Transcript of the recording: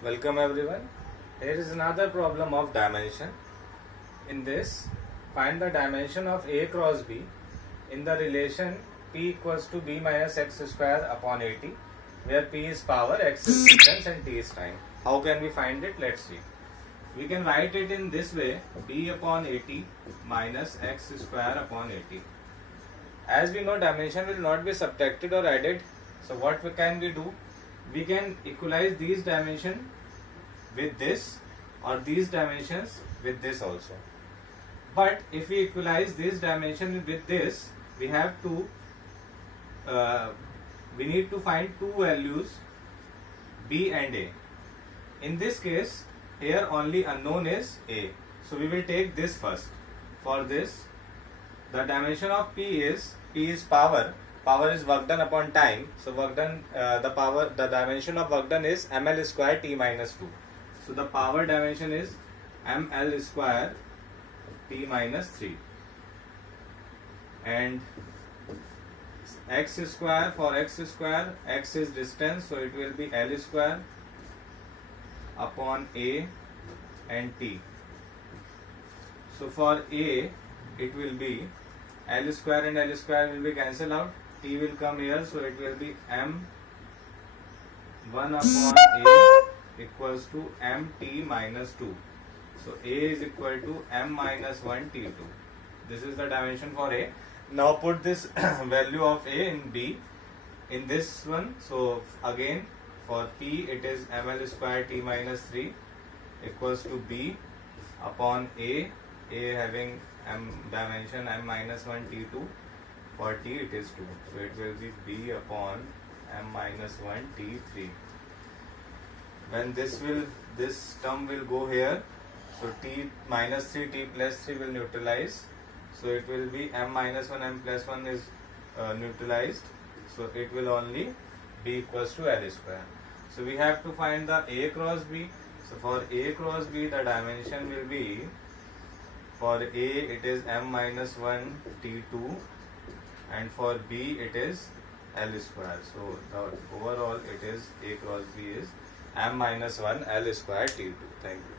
Welcome everyone. Here is another problem of dimension. In this, find the dimension of A cross B in the relation P equals to B minus x square upon AT, where P is power, x is distance and T is time. How can we find it? Let's see. We can write it in this way: B upon AT minus x square upon AT. As we know, dimension will not be subtracted or added. So what can we do? We can equalize these dimensions with this or these dimensions with this also. But if we equalize this dimension with this, we have to we need to find two values B and A. In this case, here only unknown is A. So we will take this first. For this, the dimension of P is power. Power is work done upon time. So work done, the dimension of work done is ml square t minus 2. So the power dimension is ml square t minus 3. And x square, for x square, x is distance, so it will be l square upon a and t. So for a, it will be l square and l square will be cancelled out. T will come here, so it will be m 1 upon a equals to mt minus 2. So a is equal to m minus 1 t2. This is the dimension for a. Now put this value of a in b in this one. So again for p it is ml square t minus 3 equals to b upon a having dimension m minus 1 t2. For t it is 2. So it will be b upon m minus 1 t3. When this term will go here, so t minus 3 t plus 3 will neutralize. So it will be m minus 1 m plus 1 is neutralized. So it will only b equals to l square. So we have to find the a cross b. So for a cross b, the dimension will be, for a it is m minus 1 t2 and for b it is l square. So the overall it is a cross b is m minus 1 l square t2. Thank you.